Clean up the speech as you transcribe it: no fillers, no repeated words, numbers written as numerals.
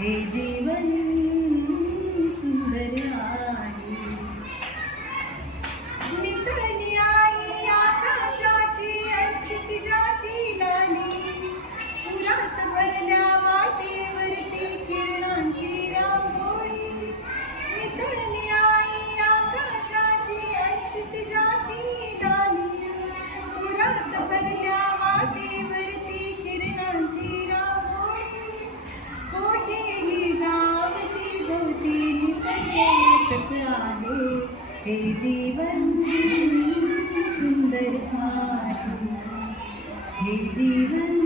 हे जीवन सुंदर आहे. नितळणी आई आकाशाची क्षितिजाची लाली, पुरात भरल्या वाटेवरती किरणांची रांगोळी. नितळणी आई आकाशाची क्षितिजाची लाली, पुरात भरल्या वाटेवरती किरणांची रांगोळी. कोठेही जावती भोवती निसर्गातच आहे. हे जीवन सुंदर आहे. हे जीवन